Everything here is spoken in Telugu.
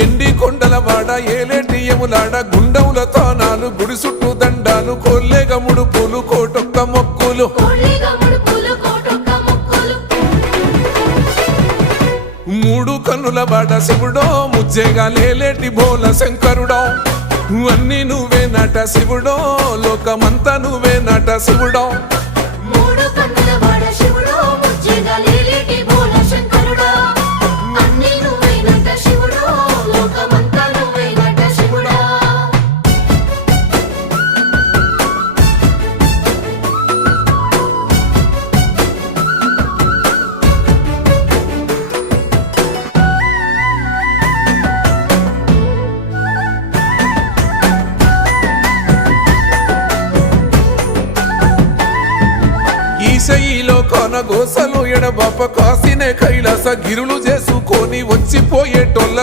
ఎండి కొండల వాడ ఏలేటియములాడ గుండముల తానాలు గుడి చుట్టూ దండాలు కొల్లేగ ముడుపులు కోటొక్క మొక్కులు మూడు కన్నుల వాడ శివుడో ముజ్జేగా లేలేటి బోల శంకరుడో అన్ని నువ్వే నట శివుడో లోకమంతా నువ్వే నట శివుడో ఈశయిలో కొనగోసలు ఎడబాప కాసినే కైలాస గిరులు చేసుకొని వచ్చిపోయేటోళ్ళ